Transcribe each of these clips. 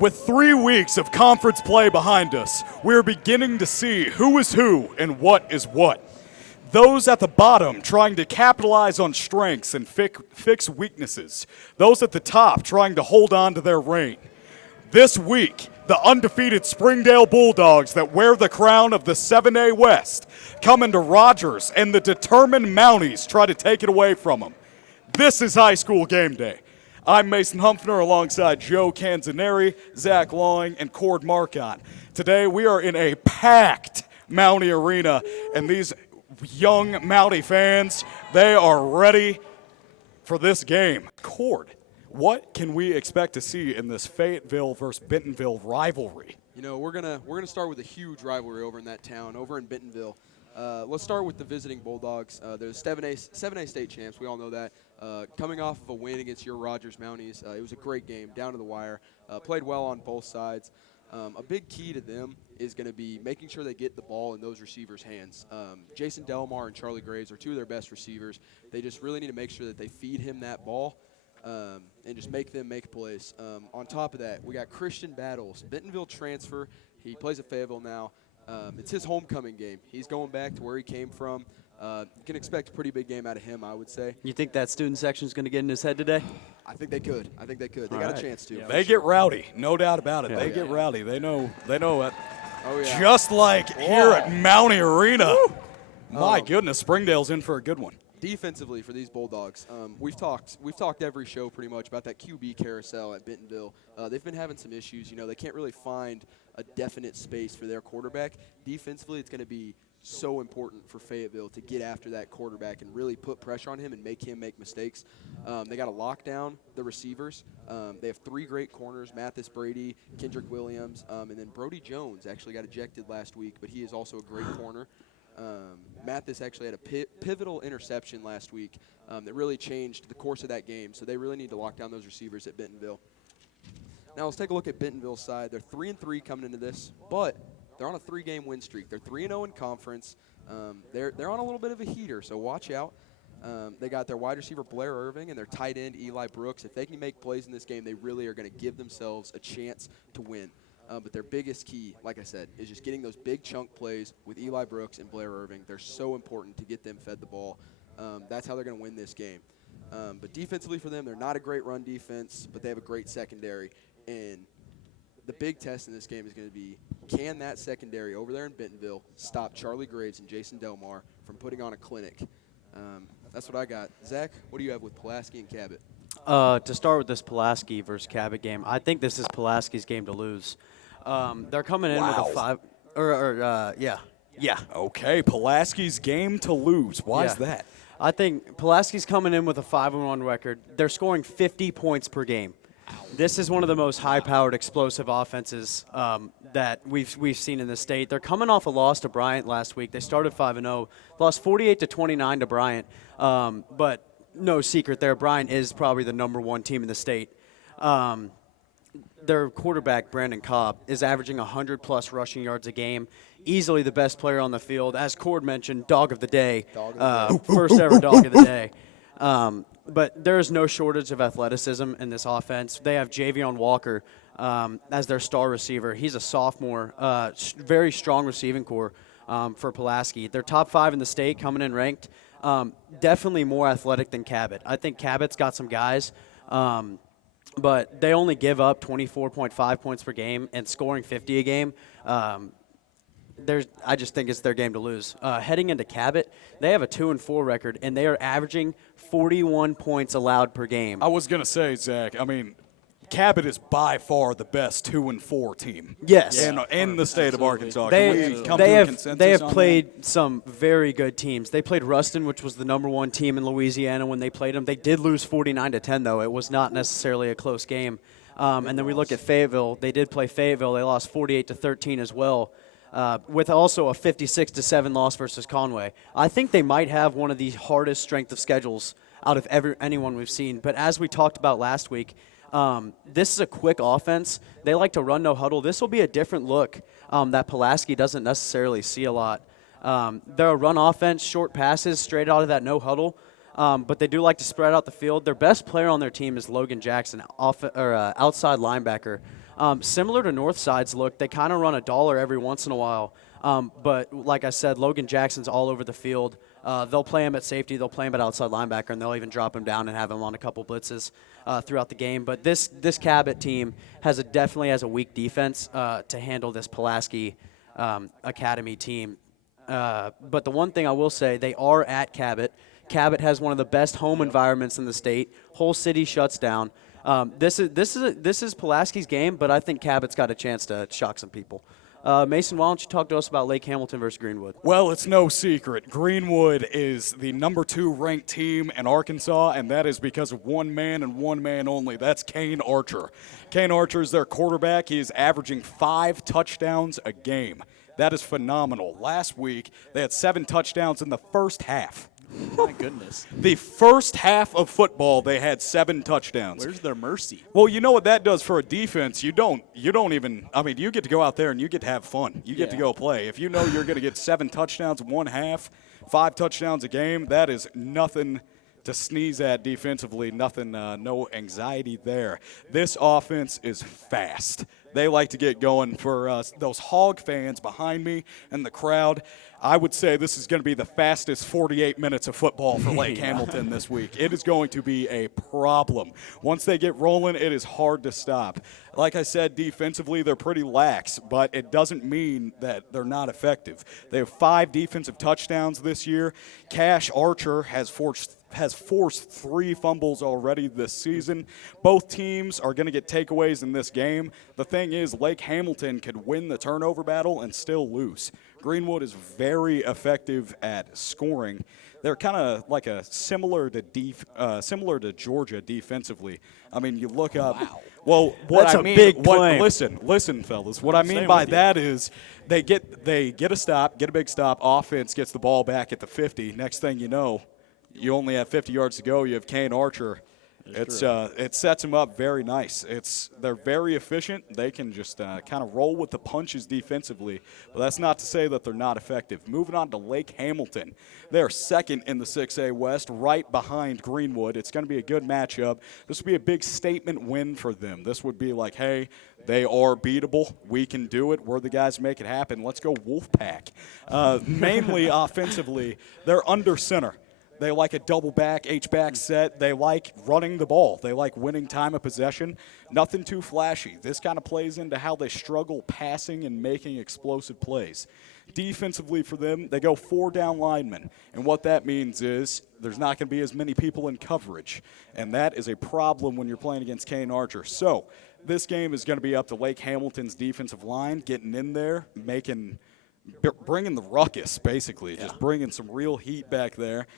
With 3 weeks of conference play behind us, we're beginning to see who is who and what is what. Those at the bottom trying to capitalize on strengths and fix weaknesses. Those at the top trying to hold on to their reign. This week, the undefeated Springdale Bulldogs that wear the crown of the 7A West come into Rogers, and the determined Mounties try to take it away from them. This is high school game day. I'm Mason Humphrey alongside Joe Canzaneri, Zach Lawing, and Cord Marcon. Today we are in a packed Mountie arena, and these young Mountie fans, they are ready for this game. Cord, what can we expect to see in this Fayetteville versus Bentonville rivalry? You know, we're gonna start with a huge rivalry over in that town, over in Bentonville. Let's start with the visiting Bulldogs. They're 7A state champs. We all know that. Coming off of a win against your Rogers Mounties, it was a great game, down to the wire. Played well on both sides. A big key to them is going to be making sure they get the ball in those receivers' hands. Jason Delmar and Charlie Graves are two of their best receivers. They just really need to make sure that they feed him that ball and just make them make plays. On top of that, we got Christian Battles, Bentonville transfer. He plays at Fayetteville now. It's his homecoming game. He's going back to where he came from. You can expect a pretty big game out of him, I would say. You think that student section is going to get in his head today? I think they could. They got a chance to. Yeah, they get rowdy, no doubt about it. Yeah. They get rowdy. They know it. Oh, yeah. Just like here at Mountie Arena. Woo! My goodness, Springdale's in for a good one. Defensively for these Bulldogs, we've talked every show pretty much about that QB carousel at Bentonville. They've been having some issues. You know, they can't really find a definite space for their quarterback. Defensively, it's going to be so important for Fayetteville to get after that quarterback and really put pressure on him and make him make mistakes. They got to lock down the receivers. They have 3 great corners, Mathis Brady, Kendrick Williams, and then Brody Jones actually got ejected last week, but he is also a great corner. Mathis actually had a pivotal interception last week that really changed the course of that game, so they really need to lock down those receivers at Bentonville. Now let's take a look at Bentonville's side. They're 3-3 coming into this, but they're on a 3-game win streak. They're 3-0 in conference. They're on a little bit of a heater, so watch out. They got their wide receiver Blair Irving and their tight end Eli Brooks. If they can make plays in this game, they really are going to give themselves a chance to win. But their biggest key, like I said, is just getting those big chunk plays with Eli Brooks and Blair Irving. They're so important to get them fed the ball. That's how they're going to win this game. But defensively for them, they're not a great run defense, but they have a great secondary. And the big test in this game is going to be, can that secondary over there in Bentonville stop Charlie Graves and Jason Delmar from putting on a clinic? That's what I got. Zach, what do you have with Pulaski and Cabot? To start with this Pulaski versus Cabot game, I think this is Pulaski's game to lose. They're coming in with a 5 Yeah. Okay, Pulaski's game to lose. Why is that? I think Pulaski's coming in with a 5-1 record. They're scoring 50 points per game. This is one of the most high-powered, explosive offenses that we've seen in the state. They're coming off a loss to Bryant last week. They started 5-0, lost 48-29 to Bryant. But no secret there, Bryant is probably the #1 team in the state. Their quarterback, Brandon Cobb, is averaging 100-plus rushing yards a game, easily the best player on the field. As Cord mentioned, dog of the day, first ever dog of the day. But there is no shortage of athleticism in this offense. They have Javion Walker as their star receiver. He's a sophomore, very strong receiving core for Pulaski. They're top 5 in the state, coming in ranked. Definitely more athletic than Cabot. I think Cabot's got some guys, but they only give up 24.5 points per game and scoring 50 a game. I just think it's their game to lose. Heading into Cabot, they have a 2-4 record, and they are averaging 41 points allowed per game. I was going to say, Zach, I mean, Cabot is by far the best 2-4 team. Yes. In the state of Arkansas. They have played some very good teams. They played Ruston, which was the #1 team in Louisiana when they played them. They did lose 49-10, though. It was not necessarily a close game. And then we look at Fayetteville. They did play Fayetteville. They lost 48-13 as well, with also a 56-7 loss versus Conway. I think they might have one of the hardest strength of schedules out of anyone we've seen. But as we talked about last week, this is a quick offense. They like to run no huddle. This will be a different look that Pulaski doesn't necessarily see a lot. They're a run offense, short passes straight out of that no huddle. But they do like to spread out the field. Their best player on their team is Logan Jackson, outside linebacker. Similar to Northside's look, they kind of run a dollar every once in a while. But like I said, Logan Jackson's all over the field. They'll play him at safety, they'll play him at outside linebacker, and they'll even drop him down and have him on a couple blitzes throughout the game. But this Cabot team definitely has a weak defense to handle this Pulaski Academy team. But the one thing I will say, they are at Cabot. Cabot has one of the best home environments in the state. Whole city shuts down. This is Pulaski's game, but I think Cabot's got a chance to shock some people. Mason, why don't you talk to us about Lake Hamilton versus Greenwood? Well, it's no secret. Greenwood is the number 2 ranked team in Arkansas, and that is because of one man and one man only. That's Kane Archer. Kane Archer is their quarterback. He is averaging 5 touchdowns a game. That is phenomenal. Last week, they had 7 touchdowns in the first half. My goodness. The first half of football, they had 7 touchdowns. Where's their mercy? Well, you know what that does for a defense? You don't even, I mean, you get to go out there and you get to have fun. You get to go play. If you know you're going to get 7 touchdowns in one half, 5 touchdowns a game, that is nothing to sneeze at defensively, nothing, no anxiety there. This offense is fast. They like to get going. For those Hog fans behind me and the crowd, I would say this is going to be the fastest 48 minutes of football for Lake Hamilton this week. It is going to be a problem. Once they get rolling, it is hard to stop. Like I said, defensively, they're pretty lax, but it doesn't mean that they're not effective. They have 5 defensive touchdowns this year. Cash Archer has forced 3 fumbles already this season. Both teams are going to get takeaways in this game. The thing is, Lake Hamilton could win the turnover battle and still lose. Greenwood is very effective at scoring. They're kind of like similar to Georgia defensively. I mean, you look up. Wow. Well, what That's I a mean, big claim. Listen, fellas. What I mean by that is they get a stop, get a big stop. Offense gets the ball back at the 50. Next thing you know, you only have 50 yards to go. You have Kane Archer. It sets them up very nice. They're very efficient. They can just kind of roll with the punches defensively. But that's not to say that they're not effective. Moving on to Lake Hamilton. They're second in the 6A West, right behind Greenwood. It's going to be a good matchup. This would be a big statement win for them. This would be like, hey, they are beatable. We can do it. We're the guys who make it happen. Let's go Wolfpack. Mainly offensively, they're under center. They like a double back, H-back set. They like running the ball. They like winning time of possession. Nothing too flashy. This kind of plays into how they struggle passing and making explosive plays. Defensively for them, they go 4 down linemen. And what that means is there's not going to be as many people in coverage. And that is a problem when you're playing against Kane Archer. So this game is going to be up to Lake Hamilton's defensive line, getting in there, bringing the ruckus, basically, just bringing some real heat back there.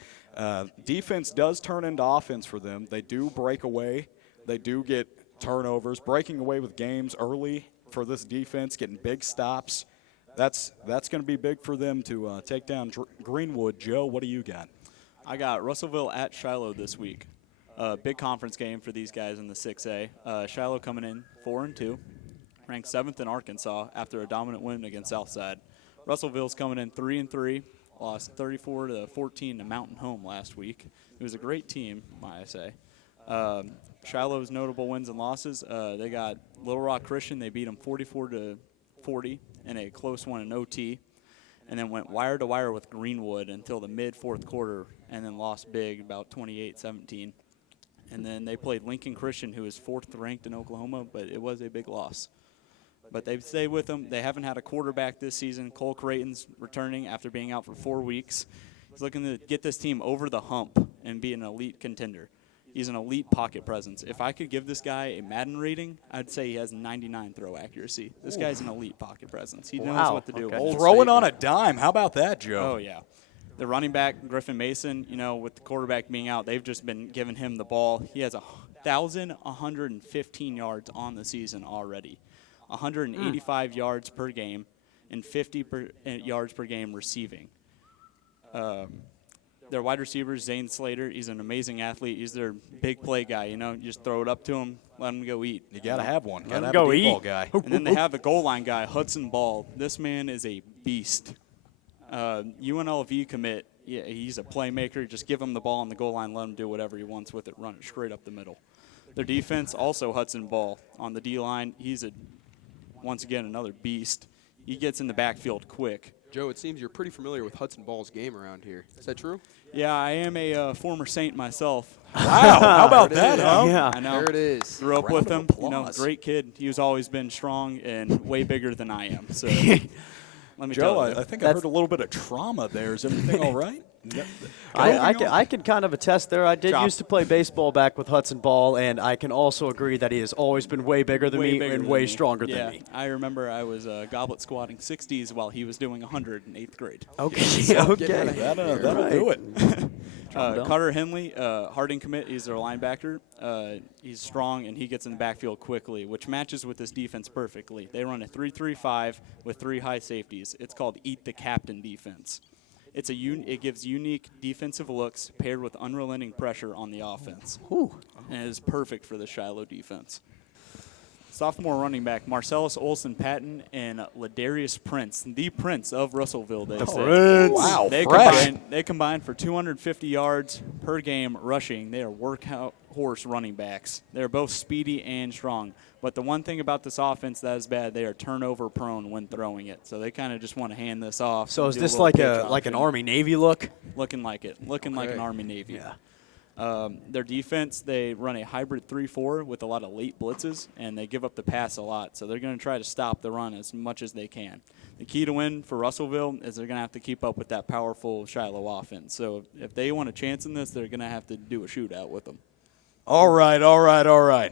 Defense does turn into offense for them. They do break away. They do get turnovers, breaking away with games early for this defense, getting big stops. That's going to be big for them to take down Greenwood. Joe, what do you got? I got Russellville at Shiloh this week. Big conference game for these guys in the 6A. Shiloh coming in 4-2, ranked 7th in Arkansas after a dominant win against Southside. Russellville's coming in 3-3. Lost 34-14 to Mountain Home last week. It was a great team, might I say. Shiloh's notable wins and losses. They got Little Rock Christian. They beat them 44-40 in a close one in OT, and then went wire to wire with Greenwood until the mid-4th quarter, and then lost big, about 28-17. And then they played Lincoln Christian, who is 4th ranked in Oklahoma, but it was a big loss. But they've stayed with them. They haven't had a quarterback this season. Cole Creighton's returning after being out for 4 weeks. He's looking to get this team over the hump and be an elite contender. He's an elite pocket presence. If I could give this guy a Madden rating, I'd say he has 99 throw accuracy. This guy's an elite pocket presence. He knows what to do. Okay. Throwing on a dime. How about that, Joe? Oh, yeah. The running back, Griffin Mason, with the quarterback being out, they've just been giving him the ball. He has 1,115 yards on the season already. 185 yards per game and 50 yards per game receiving. Their wide receivers, Zane Slater, he's an amazing athlete. He's their big play guy. You just throw it up to him, let him go eat. You got to have one. Got to have go a deep eat. ball guy. And then they have the goal line guy, Hudson Ball. This man is a beast. UNLV commit, he's a playmaker. Just give him the ball on the goal line, let him do whatever he wants with it, run it straight up the middle. Their defense, also Hudson Ball. On the D-line, he's once again another beast. He gets in the backfield quick. Joe, it seems you're pretty familiar with Hudson Ball's game around here. Is that true? Yeah, I am a former Saint myself. Wow, how about that, huh? Yeah. I know. There it is. Grew up with him. Round of applause. Great kid. He's always been strong and way bigger than I am. So let me Joe, tell you. I think I heard a little bit of trauma there. Is everything all right? I can kind of attest there. I did used to play baseball back with Hudson Ball, and I can also agree that he has always been way bigger than me and way stronger than me. I remember I was goblet squatting 60s while he was doing 100 in 8th grade. Okay, okay. That'll do it. Carter Henley, Harding commit, he's their linebacker. He's strong, and he gets in the backfield quickly, which matches with this defense perfectly. They run a 3-3-5 with 3 high safeties. It's called Eat the Captain defense. It gives unique defensive looks paired with unrelenting pressure on the offense. Ooh. And it is perfect for the Shiloh defense. Sophomore running back Marcellus Olson Patton and Ladarius Prince, the Prince of Russellville, they say. Prince. Wow, They combine for 250 yards per game rushing. They are workout horse running backs. They're both speedy and strong. But the one thing about this offense that is bad, they are turnover prone when throwing it. So they kind of just want to hand this off. So is this like an Army-Navy look? Looking like it. Looking like an Army-Navy. Yeah. Their defense, they run a hybrid 3-4 with a lot of late blitzes, and they give up the pass a lot. So they're going to try to stop the run as much as they can. The key to win for Russellville is they're going to have to keep up with that powerful Shiloh offense. So if they want a chance in this, they're going to have to do a shootout with them. All right.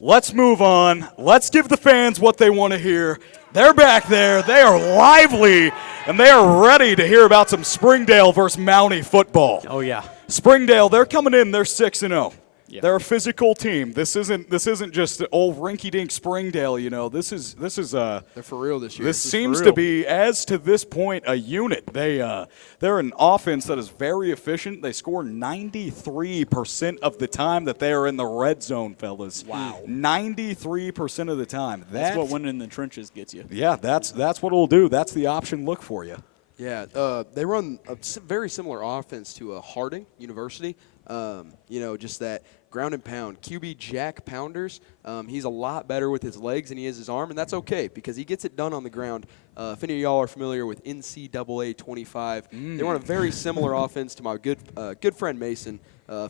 Let's move on. Let's give the fans what they want to hear. They're back there. They are lively, and they are ready to hear about some Springdale versus Mountie football. Oh, yeah. Springdale, they're coming in. They're 6-0. Yep. They're a physical team. This isn't just old rinky-dink Springdale. You know, this is They're for real this year. This seems to be, as to this point, a unit. They're an offense that is very efficient. They score 93% of the time that they are in the red zone, fellas. Wow. 93% of the time. That's what winning in the trenches gets you. Yeah, that's what it'll do. That's the option look for you. Yeah, they run a very similar offense to Harding University. Just that ground and pound. QB Jack Pounders, he's a lot better with his legs than he is his arm, and that's okay because he gets it done on the ground. If any of y'all are familiar with NCAA 25, they run a very similar offense to my good friend Mason.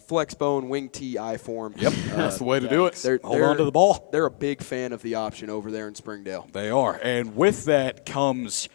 Flex bone, wing T, I form. Yep, that's the way to do it. Hold they're on to the ball. They're a big fan of the option over there in Springdale. They are, and with that comes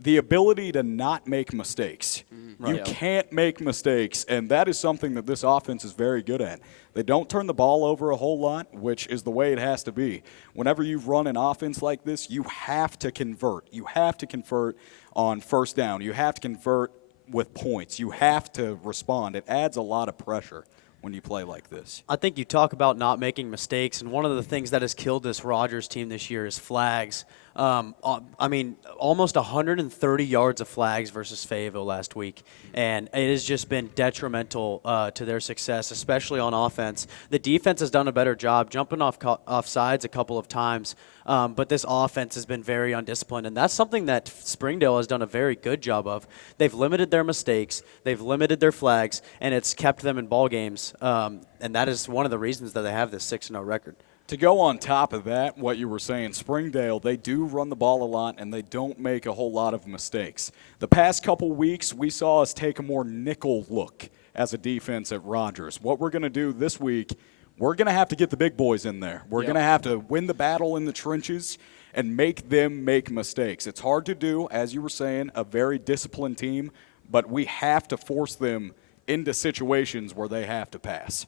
the ability to not make mistakes. You can't make mistakes, and that is something that this offense is very good at. They don't turn the ball over a whole lot, which is the way it has to be. Whenever you run an offense like this, you have to convert. You have to convert on first down. You have to convert with points. You have to respond. It adds a lot of pressure when you play like this. I think you talk about not making mistakes, and one of the things that has killed this Rogers team this year is flags. Almost 130 yards of flags versus Fayetteville last week, and it has just been detrimental to their success, especially on offense. The defense has done a better job jumping off sides a couple of times, but this offense has been very undisciplined, and that's something that Springdale has done a very good job of. They've limited their mistakes, they've limited their flags, and it's kept them in ball games, and that is one of the reasons that they have this 6-0 record. To go on top of that, what you were saying, Springdale, they do run the ball a lot, and they don't make a whole lot of mistakes. The past couple weeks, we saw us take a more nickel look as a defense at Rogers. What we're going to do this week, we're going to have to get the big boys in there. We're going to have to win the battle in the trenches and make them make mistakes. It's hard to do, as you were saying, a very disciplined team, but we have to force them into situations where they have to pass.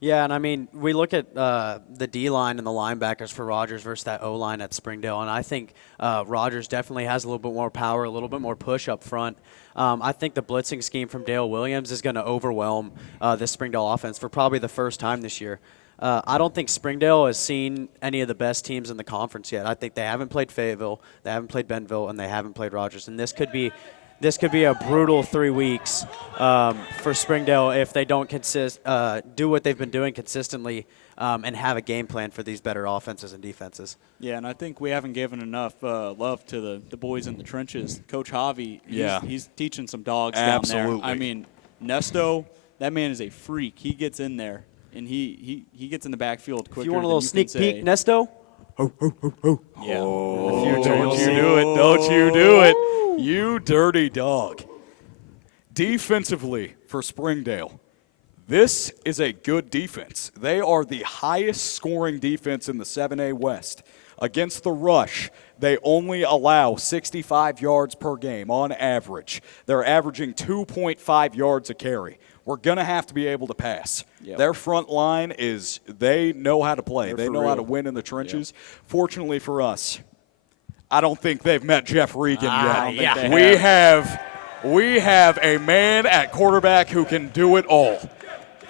Yeah, and we look at the D-line and the linebackers for Rogers versus that O-line at Springdale, and I think Rogers definitely has a little bit more power, a little bit more push up front. I think the blitzing scheme from Dale Williams is going to overwhelm this Springdale offense for probably the first time this year. I don't think Springdale has seen any of the best teams in the conference yet. I think they haven't played Fayetteville, they haven't played Bentonville, and they haven't played Rogers, and this could be a brutal 3 weeks for Springdale if they don't do what they've been doing consistently and have a game plan for these better offenses and defenses. Yeah, and I think we haven't given enough love to the boys in the trenches. Coach Javi, he's teaching some dogs down there. Nesto, that man is a freak. He gets in there, and he gets in the backfield quicker. If you want a little sneak say. peek, Nesto? Yeah. Don't you do it. Don't you do it. You dirty dog. Defensively for Springdale, this is a good defense. They are the highest scoring defense in the 7A West. Against the rush, they only allow 65 yards per game on average. They're averaging 2.5 yards a carry. We're going to have to be able to pass. Yep. Their front line they know how to play. They're they for know real. how to win in the trenches. Yep. Fortunately for us, I don't think they've met Jeff Regan yet. We have a man at quarterback who can do it all.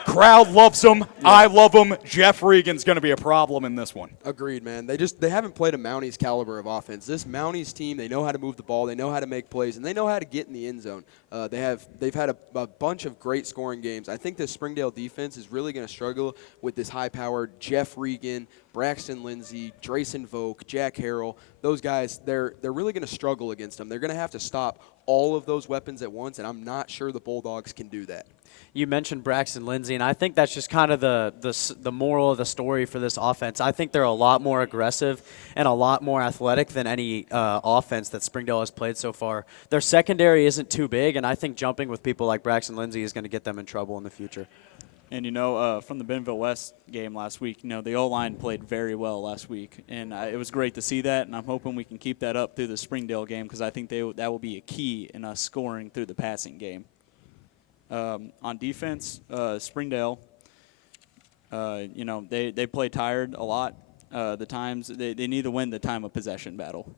Crowd loves him. Yeah. I love him. Jeff Regan's going to be a problem in this one. Agreed, man. They haven't played a Mounties caliber of offense. This Mounties team, they know how to move the ball, they know how to make plays, and they know how to get in the end zone. They've had a bunch of great scoring games. I think this Springdale defense is really going to struggle with this high-powered Jeff Regan, Braxton Lindsay, Drayson Volk, Jack Harrell. Those guys, they're really going to struggle against them. They're going to have to stop all of those weapons at once, and I'm not sure the Bulldogs can do that. You mentioned Braxton Lindsay, and I think that's just kind of the moral of the story for this offense. I think they're a lot more aggressive and a lot more athletic than any offense that Springdale has played so far. Their secondary isn't too big, and I think jumping with people like Braxton Lindsay is going to get them in trouble in the future. And, from the Bentonville West game last week, the O-line played very well last week. And it was great to see that, and I'm hoping we can keep that up through the Springdale game because I think that will be a key in us scoring through the passing game. On defense, Springdale, they play tired a lot. The times they need to win the time of possession battle.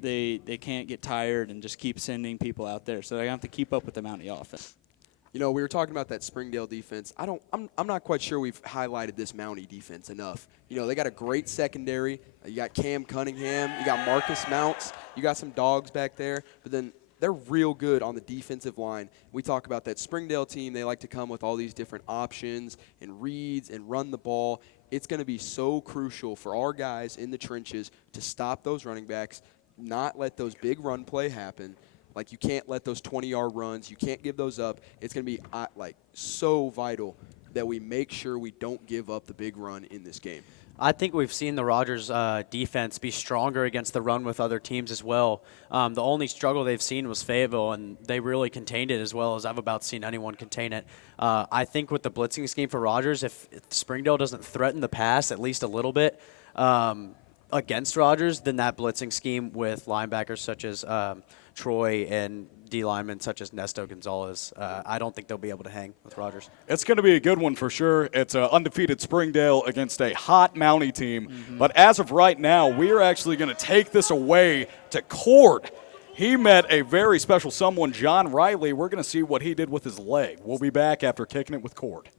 They can't get tired and just keep sending people out there. So they have to keep up with the Mountie offense. We were talking about that Springdale defense. I'm not quite sure we've highlighted this Mountie defense enough. They got a great secondary. You got Cam Cunningham. You got Marcus Mounts. You got some dogs back there. But then they're real good on the defensive line. We talk about that Springdale team. They like to come with all these different options and reads and run the ball. It's going to be so crucial for our guys in the trenches to stop those running backs, not let those big run play happen. Like, you can't let those 20-yard runs. You can't give those up. It's going to be, so vital that we make sure we don't give up the big run in this game. I think we've seen the Rogers defense be stronger against the run with other teams as well. The only struggle they've seen was Fayetteville, and they really contained it as well as I've about seen anyone contain it. I think with the blitzing scheme for Rogers, if Springdale doesn't threaten the pass at least a little bit against Rogers, then that blitzing scheme with linebackers such as Troy and D linemen such as Nesto Gonzalez, I don't think they'll be able to hang with Rogers. It's going to be a good one for sure. It's an undefeated Springdale against a hot Mountie team. Mm-hmm. But as of right now, we're actually going to take this away to Cord. He met a very special someone, John Riley. We're going to see what he did with his leg. We'll be back after kicking it with Cord.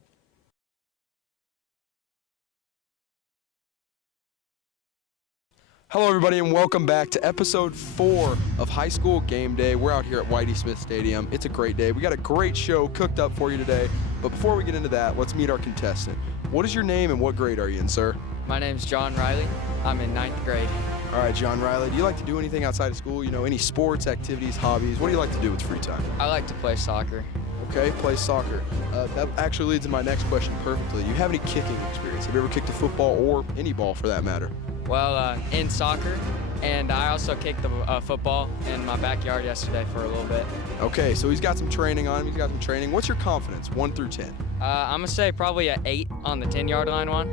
Hello, everybody, and welcome back to episode 4 of High School Game Day. We're out here at Whitey Smith Stadium. It's a great day. We got a great show cooked up for you today. But before we get into that, let's meet our contestant. What is your name and what grade are you in, sir? My name's John Riley. I'm in 9th grade. All right, John Riley, do you like to do anything outside of school? Any sports, activities, hobbies? What do you like to do with free time? I like to play soccer. Okay, play soccer. That actually leads to my next question perfectly. Do you have any kicking experience? Have you ever kicked a football or any ball for that matter? Well, in soccer, and I also kicked the football in my backyard yesterday for a little bit. Okay, so he's got some training on him. He's got some training. What's your confidence, 1 through 10? I'm going to say probably an 8 on the 10-yard line one.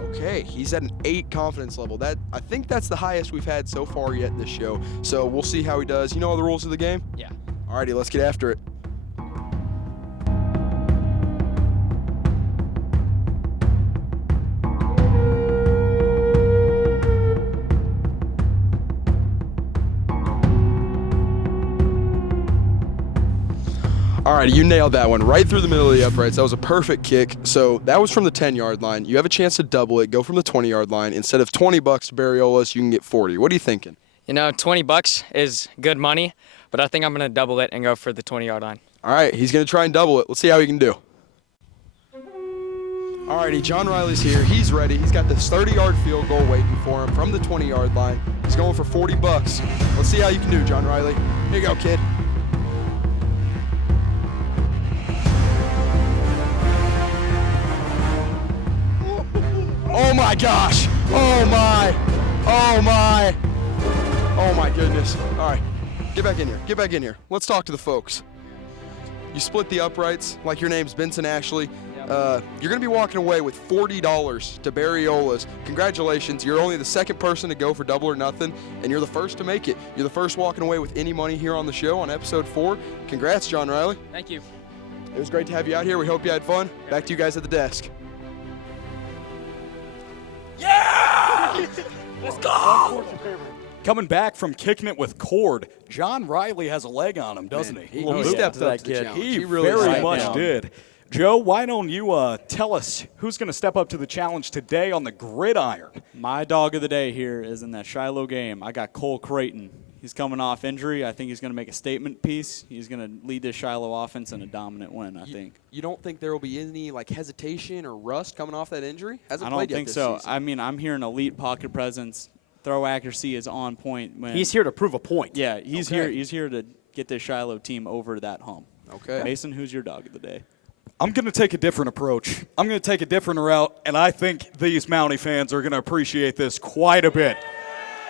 Okay, he's at an 8 confidence level. I think that's the highest we've had so far yet in this show. So we'll see how he does. You know all the rules of the game? Yeah. All righty, let's get after it. All right, you nailed that one right through the middle of the uprights. That was a perfect kick. So that was from the 10-yard line. You have a chance to double it, go from the 20-yard line. Instead of $20 to Barriolas, you can get 40. What are you thinking? $20 is good money, but I think I'm going to double it and go for the 20-yard line. All right, he's going to try and double it. Let's see how he can do. All righty, John Riley's here. He's ready. He's got this 30-yard field goal waiting for him from the 20-yard line. He's going for $40. Let's see how you can do, John Riley. Here you go, kid. gosh. Oh my. Oh my. Oh my goodness. All right. Get back in here. Get back in here. Let's talk to the folks. You split the uprights like your name's Benson Ashley. You're going to be walking away with $40 to Barriola's. Congratulations. You're only the second person to go for Double or Nothing, and you're the first to make it. You're the first walking away with any money here on the show on episode 4. Congrats, John Riley. Thank you. It was great to have you out here. We hope you had fun. Back to you guys at the desk. Coming back from kicking it with cord, John Riley has a leg on him, doesn't he? He stepped up to the challenge. He really very stepped much down. did. Joe, why don't you tell us who's going to step up to the challenge today on the gridiron? My dog of the day here is in that Shiloh game. I got Cole Creighton. He's coming off injury. I think he's going to make a statement piece. He's going to lead this Shiloh offense in a dominant win, I think. You don't think there will be any hesitation or rust coming off that injury? I don't think so. I mean, I'm hearing elite pocket presence. Throw accuracy is on point. He's here to prove a point. Yeah, he's here. He's here to get this Shiloh team over that hump. Okay. Mason, who's your dog of the day? I'm going to take a different approach. I'm going to take a different route, and I think these Mountie fans are going to appreciate this quite a bit.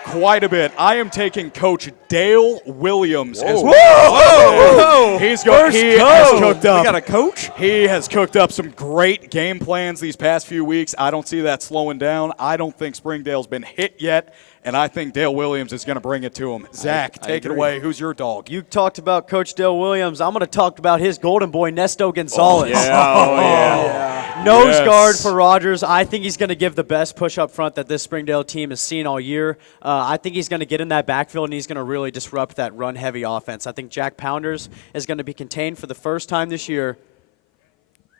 I am taking Coach Dale Williams. Whoa! He has cooked up. We got a coach? He has cooked up some great game plans these past few weeks. I don't see that slowing down. I don't think Springdale's been hit yet, and I think Dale Williams is going to bring it to him. Zach, take it away. Who's your dog? You talked about Coach Dale Williams. I'm going to talk about his golden boy, Nesto Gonzalez. Nose guard for Rogers. I think he's going to give the best push up front that this Springdale team has seen all year. I think he's going to get in that backfield, and he's going to really disrupt that run-heavy offense. I think Jack Pounders is going to be contained for the first time this year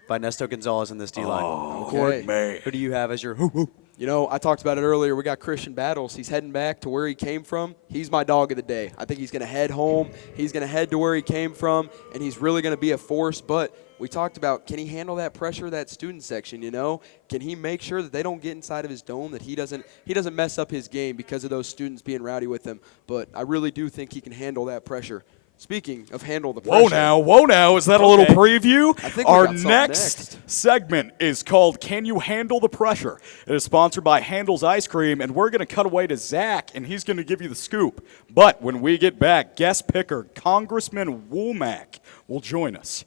by Nesto Gonzalez in this D-line. Okay. Who do you have as your You know, I talked about it earlier. We got Christian Battles. He's heading back to where he came from. He's my dog of the day. I think he's going to head home. He's going to head to where he came from, and he's really going to be a force. But we talked about, can he handle that pressure, that student section, you know? Can he make sure that they don't get inside of his dome, that he doesn't mess up his game because of those students being rowdy with him? But I really do think he can handle that pressure. Speaking of handle the pressure. Whoa now. Is that a little preview? I think we Our got something next segment is called Can You Handle the Pressure? It is sponsored by Handel's Ice Cream, and we're going to cut away to Zach, and he's going to give you the scoop. But when we get back, guest picker Congressman Womack will join us.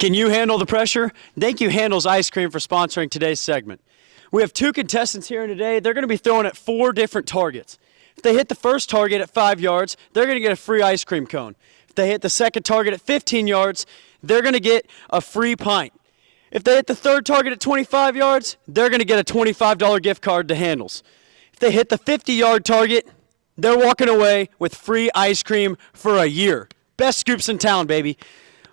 Can you handle the pressure? Thank you, Handel's Ice Cream, for sponsoring today's segment. We have 2 contestants here today. They're going to be throwing at 4 different targets. If they hit the first target at 5 yards, they're going to get a free ice cream cone. If they hit the second target at 15 yards, they're going to get a free pint. If they hit the third target at 25 yards, they're going to get a $25 gift card to Handel's. If they hit the 50-yard target, they're walking away with free ice cream for a year. Best scoops in town, baby.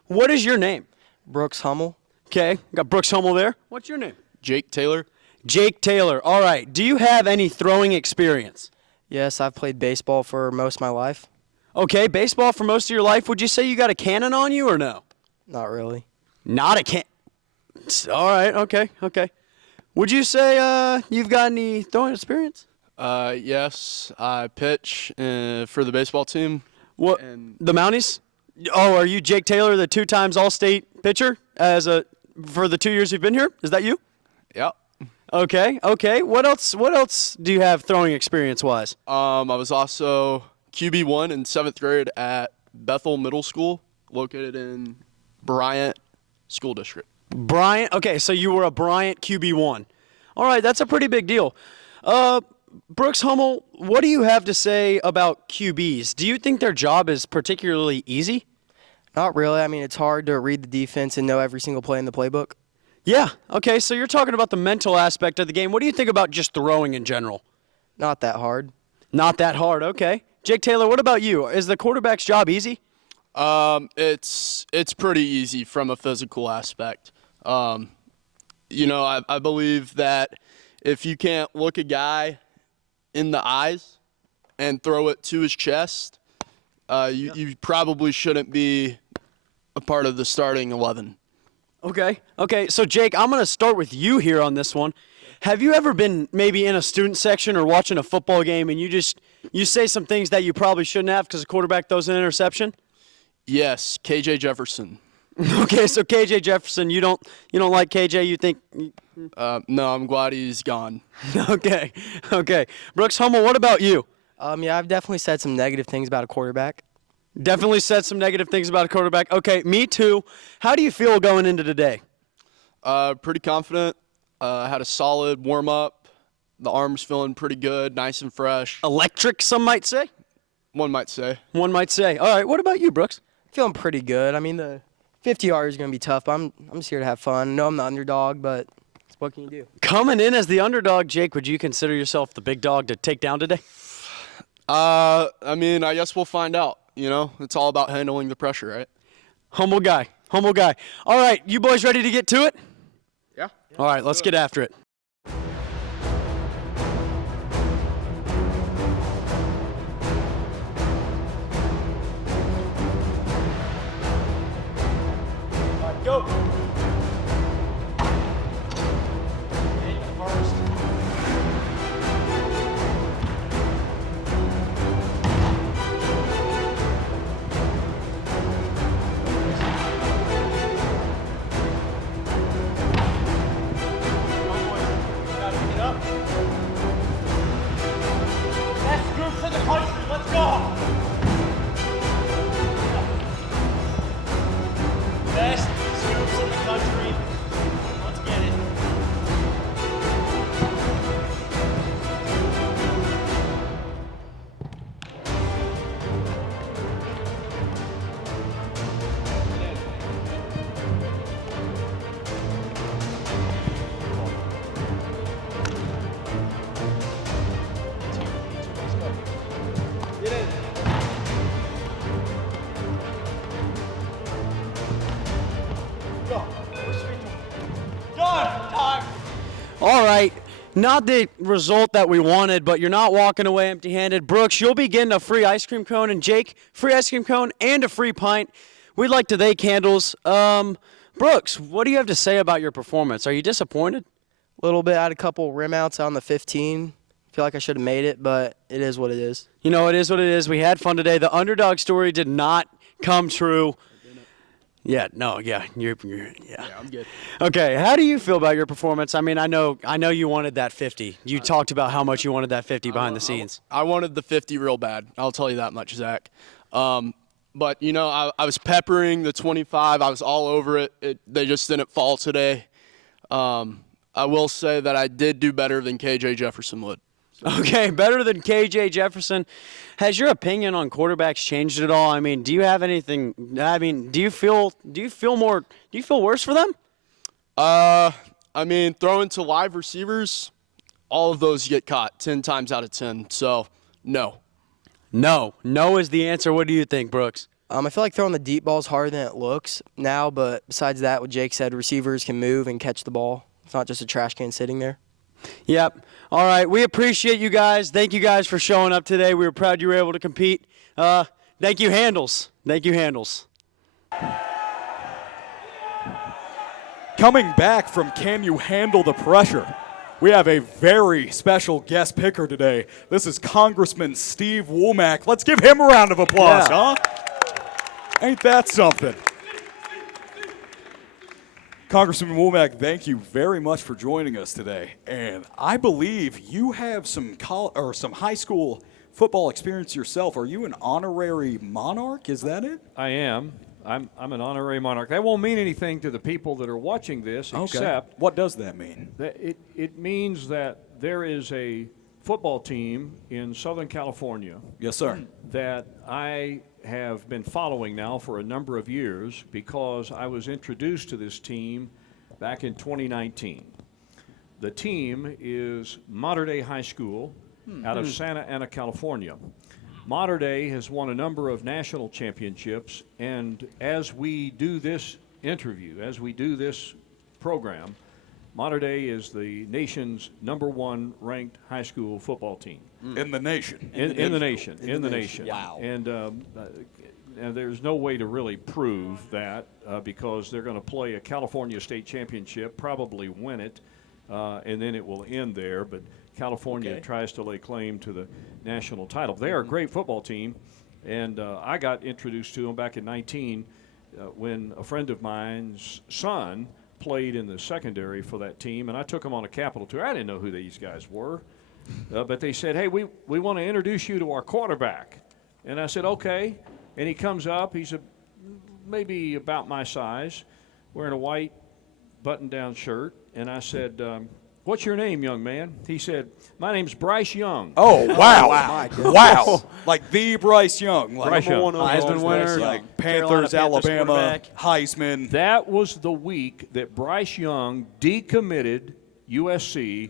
What is your name? Brooks Hummel. Okay, got Brooks Hummel there. What's your name? Jake Taylor. Jake Taylor. All right. Do you have any throwing experience? Yes, I've played baseball for most of my life. Okay, baseball for most of your life. Would you say you got a cannon on you or no? Not really. Not a can. All right. Okay. Would you say you've got any throwing experience? Yes, I pitch for the baseball team. What? The Mounties? Oh, are you Jake Taylor, the 2-time All-State pitcher for the 2 years you've been here? Is that you? Yep. Okay. What else do you have throwing experience-wise? I was also QB1 in 7th grade at Bethel Middle School, located in Bryant School District. Bryant? Okay, so you were a Bryant QB1. All right, that's a pretty big deal. Brooks Hummel, what do you have to say about QBs? Do you think their job is particularly easy? Not really. I mean, it's hard to read the defense and know every single play in the playbook. Yeah. Okay, so you're talking about the mental aspect of the game. What do you think about just throwing in general? Not that hard. Not that hard. Okay. Jake Taylor, what about you? Is the quarterback's job easy? It's pretty easy from a physical aspect. I believe that if you can't look a guy in the eyes and throw it to his chest, you probably shouldn't be a part of the starting 11. Okay. So, Jake, I'm going to start with you here on this one. Have you ever been maybe in a student section or watching a football game and you say some things that you probably shouldn't have because the quarterback throws an interception? Yes, KJ Jefferson. Okay, so KJ Jefferson, you don't like KJ? You think? No, I'm glad he's gone. Okay. Brooks Hummel, what about you? Yeah, I've definitely said some negative things about a quarterback. Definitely said some negative things about a quarterback. Okay, me too. How do you feel going into today? Pretty confident. Had a solid warm-up. The arm's feeling pretty good, nice and fresh. Electric, some might say? One might say. One might say. All right, what about you, Brooks? Feeling pretty good. I mean, the 50-yard is going to be tough, but I'm just here to have fun. No, I'm the underdog, but what can you do? Coming in as the underdog, Jake, would you consider yourself the big dog to take down today? I mean, I guess we'll find out. You know, it's all about handling the pressure, right? Humble guy. All right, you boys ready to get to it? Yeah. All right, let's get after it. Go. All right, not the result that we wanted, but you're not walking away empty-handed. Brooks, you'll be getting a free ice cream cone, and Jake, free ice cream cone and a free pint. We'd like to thank Candles. Brooks, what do you have to say about your performance? Are you disappointed? A little bit. I had a couple rim outs on the 15. Feel like I should have made it, but it is what it is. You know, it is what it is. We had fun today. The underdog story did not come true. Yeah, no, yeah, yeah, I'm good. Okay, how do you feel about your performance? I mean, I know you wanted that 50. You talked about how much you wanted that 50 behind the scenes. I wanted the 50 real bad. I'll tell you that much, Zach. But, you know, I was peppering the 25. I was all over it. They just didn't fall today. I will say that I did do better than KJ Jefferson would. Okay, better than KJ Jefferson. Has your opinion on quarterbacks changed at all? I mean, do you have anything? I mean, do you feel worse for them? I mean, throwing to live receivers, all of those get caught 10 times out of 10. So, no. No is the answer. What do you think, Brooks? I feel like throwing the deep ball is harder than it looks now, but besides that, what Jake said, receivers can move and catch the ball. It's not just a trash can sitting there. Yep. All right. We appreciate you guys. Thank you guys for showing up today. We were proud you were able to compete. Thank you, Handles. Coming back from Can You Handle the Pressure? We have a very special guest picker today. This is Congressman Steve Womack. Let's give him a round of applause, huh? Ain't that something? Congressman Womack, thank you very much for joining us today. And I believe you have some high school football experience yourself. Are you an honorary Monarch? Is that it? I am. I'm an honorary Monarch. That won't mean anything to the people that are watching this, except what does that mean? That it means that there is a football team in Southern California. Yes, sir. That I have been following now for a number of years because I was introduced to this team back in 2019. The team is Mater Dei High School out of Santa Ana, California. Mater Dei has won a number of national championships, and as we do this interview, as we do this program, Mater Dei is the nation's #1 ranked high school football team. In the nation. In the nation. Wow. And there's no way to really prove that because they're going to play a California state championship, probably win it, and then it will end there. But California tries to lay claim to the national title. They are a great football team, And I got introduced to them back in 19 when a friend of mine's son played in the secondary for that team, and I took him on a Capitol tour. I didn't know who these guys were, but they said, hey, we want to introduce you to our quarterback. And I said, okay. And he comes up. He's maybe about my size, wearing a white button-down shirt. And I said, what's your name, young man? He said, my name's Bryce Young. Oh, wow. Wow. Like the Bryce Young. Like Bryce Young. Heisman winner. Like Carolina Panthers, Panthers Alabama, quarterback. Heisman. That was the week that Bryce Young decommitted USC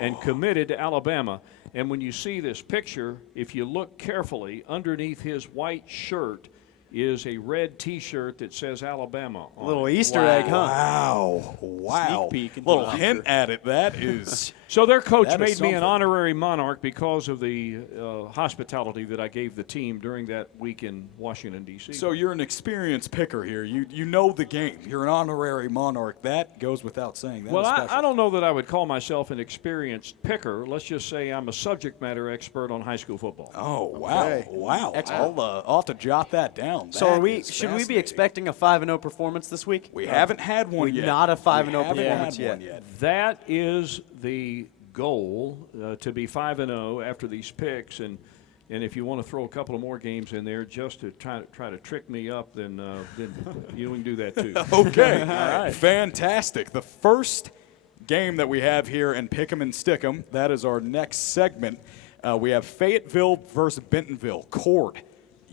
and committed to Alabama. And when you see this picture, if you look carefully, underneath his white shirt is a red T-shirt that says Alabama on A little it. Easter egg, huh? Wow. Sneak peek into Little the hint future. at it. That is. So their coach That is made me an something. honorary Monarch because of the hospitality that I gave the team during that week in Washington, D.C. So you're an experienced picker here. You know the game. You're an honorary Monarch. That goes without saying. That well, is special. I don't know that I would call myself an experienced picker. Let's just say I'm a subject matter expert on high school football. Oh, wow. Okay. Wow. I'll have to jot that down. So should we be fascinating. expecting a 5-0 performance this week? We haven't had one yet. Not a 5-0 We haven't performance had one yet. That is the goal, to be 5-0 after these picks, and if you want to throw a couple of more games in there just to try to trick me up, then you can do that too. Okay. All right. Fantastic. The first game that we have here in Pick'em and Stick'em, that is our next segment. We have Fayetteville versus Bentonville. Cord,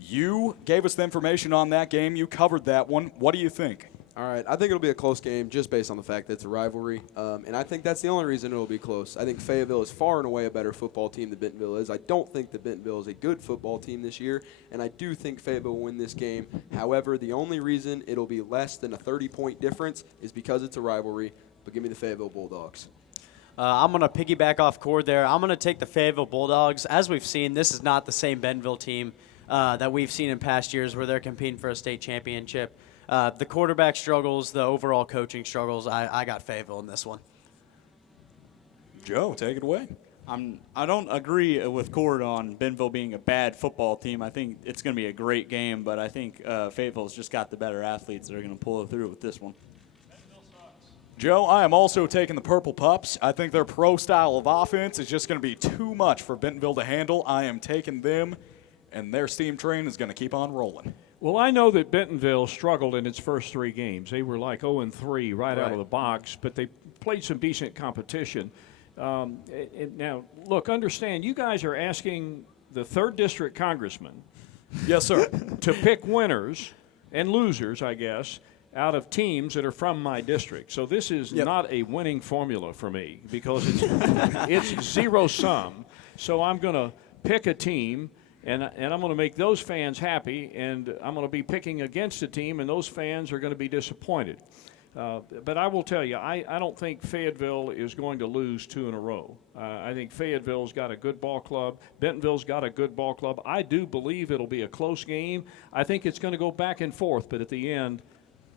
you gave us the information on that game. You covered that one. What do you think? All right, I think it'll be a close game just based on the fact that it's a rivalry, and I think that's the only reason it'll be close. I think Fayetteville is far and away a better football team than Bentonville is. I don't think that Bentonville is a good football team this year, and I do think Fayetteville will win this game. However, the only reason it'll be less than a 30-point difference is because it's a rivalry, but give me the Fayetteville Bulldogs. I'm going to piggyback off Cord there. I'm going to take the Fayetteville Bulldogs. As we've seen, this is not the same Bentonville team that we've seen in past years where they're competing for a state championship. The quarterback struggles, the overall coaching struggles. I got Fayetteville in this one. Joe, take it away. I don't agree with Cord on Bentonville being a bad football team. I think it's going to be a great game, but I think Fayetteville's just got the better athletes that are going to pull it through with this one. Joe, I am also taking the Purple Pups. I think their pro style of offense is just going to be too much for Bentonville to handle. I am taking them, and their steam train is going to keep on rolling. Well, I know that Bentonville struggled in its first 3 games. They were like 0-3 right out of the box, but they played some decent competition. Now, look, understand, you guys are asking the 3rd District Congressman Yes, sir. to pick winners and losers, I guess, out of teams that are from my district. So this is not a winning formula for me because it's zero sum. So I'm going to pick a team, and I'm going to make those fans happy, and I'm going to be picking against a team, and those fans are going to be disappointed. But I will tell you, I don't think Fayetteville is going to lose 2 in a row. I think Fayetteville's got a good ball club. Bentonville's got a good ball club. I do believe it'll be a close game. I think it's going to go back and forth, but at the end,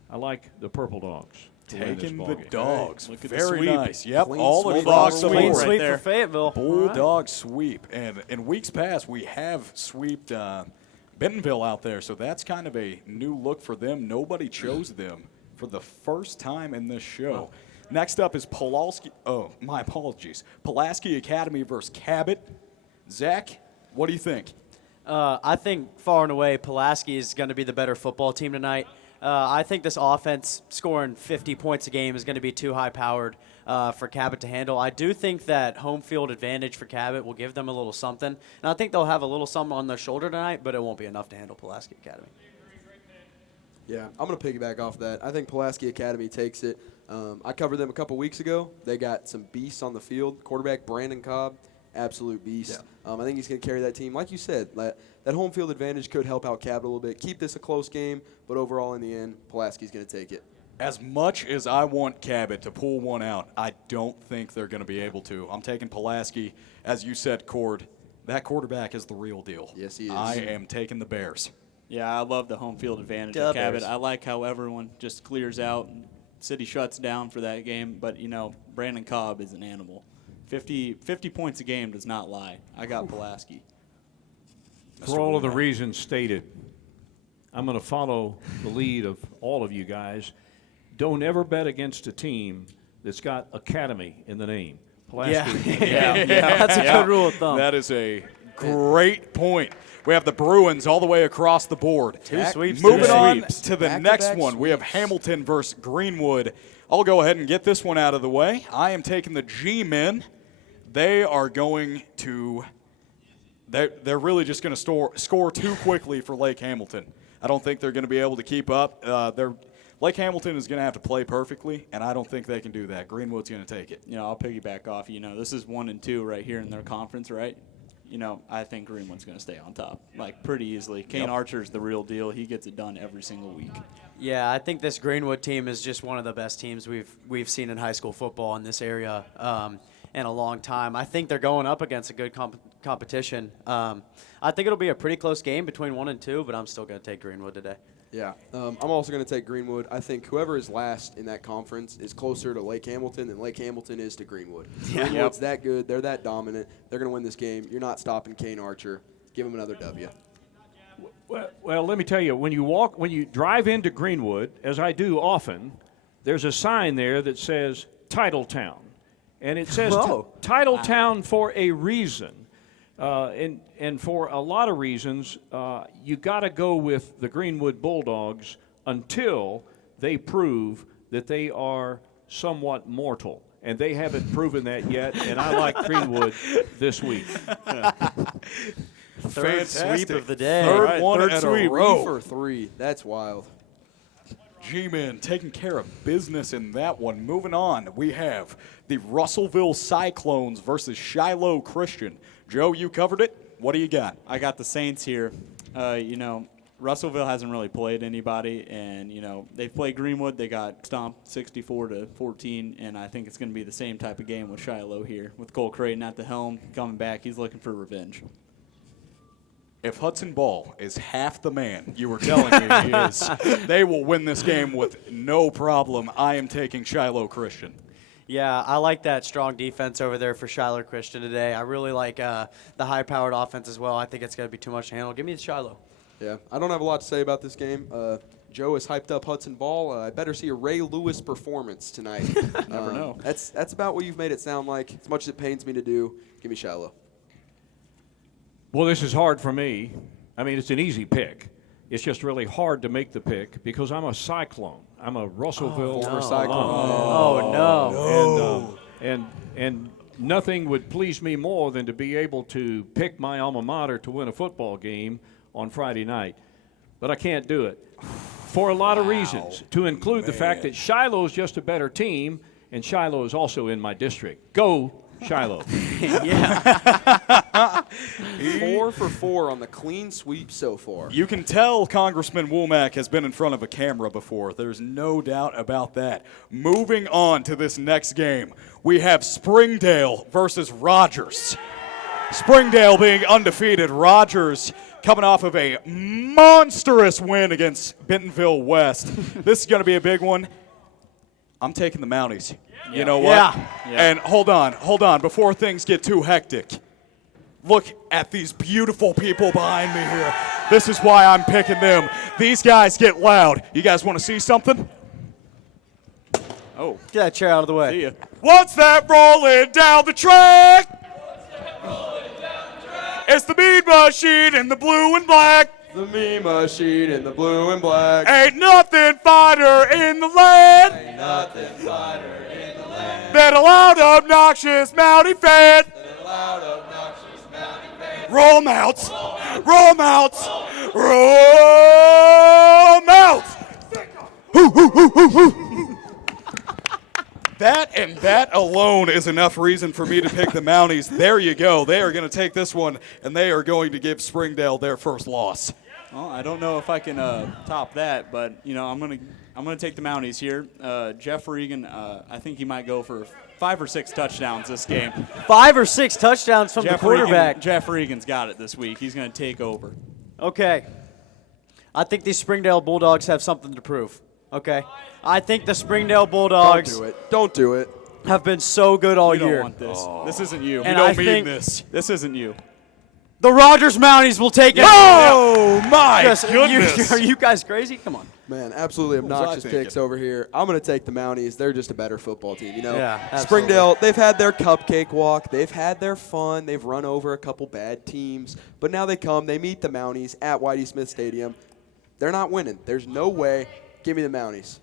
I like the Purple Dogs. Taking the Dogs. Look at the Very sweep. nice. Yep, Clean all sweep. across the Clean board. sweep there. for Fayetteville. Bulldog sweep. And in weeks past, we have sweeped Bentonville out there, so that's kind of a new look for them. Nobody chose them for the first time in this show. Next up is Pulaski. Oh, my apologies. Pulaski Academy versus Cabot. Zach, what do you think? I think far and away Pulaski is going to be the better football team tonight. I think this offense scoring 50 points a game is going to be too high-powered for Cabot to handle. I do think that home field advantage for Cabot will give them a little something. And I think they'll have a little something on their shoulder tonight, but it won't be enough to handle Pulaski Academy. Yeah, I'm going to piggyback off that. I think Pulaski Academy takes it. I covered them a couple weeks ago. They got some beasts on the field. Quarterback Brandon Cobb, absolute beast. I think he's going to carry that team. Like you said, that home field advantage could help out Cabot a little bit. Keep this a close game, but overall in the end, Pulaski's going to take it. As much as I want Cabot to pull one out, I don't think they're going to be able to. I'm taking Pulaski. As you said, Cord, that quarterback is the real deal. Yes, he is. I am taking the Bears. Yeah, I love the home field advantage Duh, of Cabot. Bears. I like how everyone just clears out and city shuts down for that game. But, you know, Brandon Cobb is an animal. 50 points a game does not lie. I got Pulaski. For all of the reasons stated, I'm going to follow the lead of all of you guys. Don't ever bet against a team that's got Academy in the name. Pulaski. Yeah. That's a good rule of thumb. That is a great point. We have the Bruins all the way across the board. Two sweeps. Moving on Sweeps. to the Back-to-back next one, we have sweeps. Hamilton versus Greenwood. I'll go ahead and get this one out of the way. I am taking the G-men. They are going to – they're really just going to score too quickly for Lake Hamilton. I don't think they're going to be able to keep up. Lake Hamilton is going to have to play perfectly, and I don't think they can do that. Greenwood's going to take it. I'll piggyback off. This is 1 and 2 right here in their conference, right? I think Greenwood's going to stay on top, pretty easily. Kane Archer's the real deal. He gets it done every single week. Yeah, I think this Greenwood team is just one of the best teams we've seen in high school football in this area in a long time. I think they're going up against a good competition. I think it'll be a pretty close game between 1 and 2, but I'm still going to take Greenwood today. Yeah, I'm also going to take Greenwood. I think whoever is last in that conference is closer to Lake Hamilton than Lake Hamilton is to Greenwood. Yeah. Greenwood's that good. They're that dominant. They're going to win this game. You're not stopping Kane Archer. Give him another W. Well, let me tell you, when you drive into Greenwood, as I do often, there's a sign there that says Titletown. And it says Titletown for a reason. And for a lot of reasons, you got to go with the Greenwood Bulldogs until they prove that they are somewhat mortal. And they haven't proven that yet, and I like Greenwood this week. Third sweep of the day. Third one in a row. 3 for 3. That's wild. G-Men taking care of business in that one. Moving on, we have the Russellville Cyclones versus Shiloh Christian. Joe, you covered it. What do you got? I got the Saints here. Russellville hasn't really played anybody, and, they've played Greenwood. They got stomped 64-14, and I think it's going to be the same type of game with Shiloh here. With Cole Creighton at the helm, coming back, he's looking for revenge. If Hudson Ball is half the man you were telling me he is, they will win this game with no problem. I am taking Shiloh Christian. Yeah, I like that strong defense over there for Shiloh Christian today. I really like the high-powered offense as well. I think it's going to be too much to handle. Give me the Shiloh. Yeah, I don't have a lot to say about this game. Joe has hyped up Hudson Ball. I better see a Ray Lewis performance tonight. Never know. That's about what you've made it sound like. As much as it pains me to do, give me Shiloh. Well, this is hard for me. I mean, it's an easy pick. It's just really hard to make the pick because I'm a Cyclone. I'm a Russellville Former Cyclone. Oh, no. And nothing would please me more than to be able to pick my alma mater to win a football game on Friday night. But I can't do it for a lot of reasons, to include the fact that Shiloh's just a better team, and Shiloh is also in my district. Go Shiloh. Yeah. 4 for 4 on the clean sweep so far. You can tell Congressman Womack has been in front of a camera before. There's no doubt about that. Moving on to this next game, we have Springdale versus Rogers. Springdale being undefeated. Rogers coming off of a monstrous win against Bentonville West. This is going to be a big one. I'm taking the Mounties. You know what? Yeah. And hold on, before things get too hectic. Look at these beautiful people behind me here. This is why I'm picking them. These guys get loud. You guys want to see something? Oh, Get that chair out of the way. see ya. What's that rolling down the track? It's the Mean Machine in the blue and black. The Mean Machine in the blue and black. Ain't nothing finer in the land. Ain't nothing finer in the land Than a loud, obnoxious Mountie fan. than a loud, obnoxious mountain fan. Roll mounts. Roll mounts. Roll mounts. Hoo, hoo, hoo, hoo, hoo. That and that alone is enough reason for me to pick the Mounties. There you go. They are going to take this one, and they are going to give Springdale their first loss. Well, I don't know if I can top that, but I'm gonna take the Mounties here. Jeff Regan, I think he might go for 5 or 6 touchdowns this game. 5 or 6 touchdowns from the quarterback. Jeff Regan's got it this week. He's gonna take over. Okay. I think these Springdale Bulldogs have something to prove. Okay. I think the Springdale Bulldogs Don't do it. Don't do it. have been so good all You don't year. want this. This isn't you. And You I don't mean think- this. This isn't you. The Rogers Mounties will take it. Oh, my goodness. Are you guys crazy? Come on. Man, absolutely obnoxious thinking? picks over here. I'm going to take the Mounties. They're just a better football team, you know. Yeah, absolutely. Springdale, they've had their cupcake walk. They've had their fun. They've run over a couple bad teams. But now they meet the Mounties at Whitey Smith Stadium. They're not winning. There's no way. Give me the Mounties.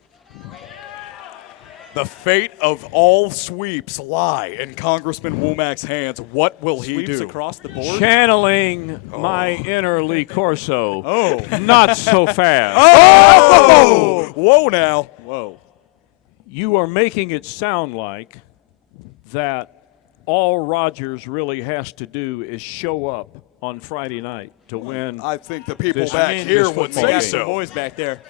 The fate of all sweeps lie in Congressman Womack's hands. What will he Sweeps do? across the board. Channeling my inner Lee Corso. Not so fast. Oh! Whoa now. Whoa. You are making it sound like that all Rogers really has to do is show up on Friday night to win. I think the people This- back I mean, here this would football say game. The so. boys back there.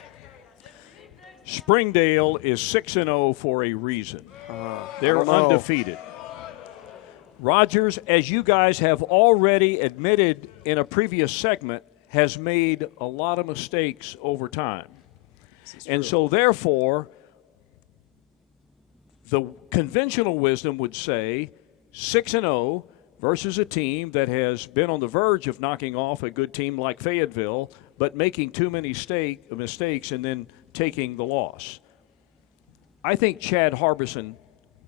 Springdale is 6-0 for a reason. They're don't know. undefeated. Rogers, as you guys have already admitted in a previous segment, has made a lot of mistakes over time. And so, therefore, the conventional wisdom would say 6-0 versus a team that has been on the verge of knocking off a good team like Fayetteville, but making too many mistakes and then taking the loss. I think Chad Harbison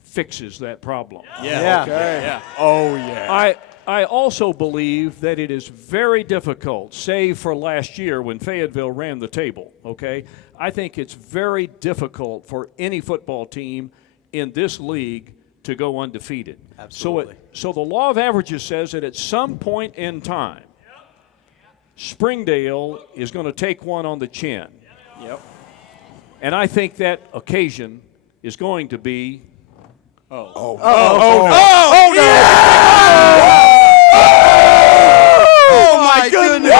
fixes that problem. Yeah. Oh, yeah. I also believe that it is very difficult, save for last year when Fayetteville ran the table, okay? I think it's very difficult for any football team in this league to go undefeated. Absolutely. So the law of averages says that at some point in time, Springdale is going to take one on the chin. Yep. And I think that occasion is going to be Oh, my goodness.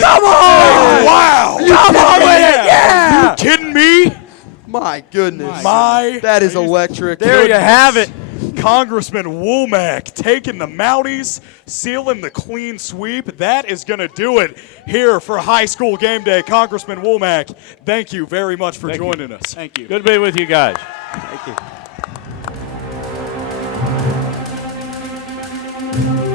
Come on. Wow. Come on with it. Yeah. Are you kidding me? My goodness. That is electric. There you have it. Congressman Womack taking the Mounties, sealing the clean sweep. That is going to do it here for high school game day. Congressman Womack, thank you very much for joining us. Thank you. good to be with you guys. Thank you.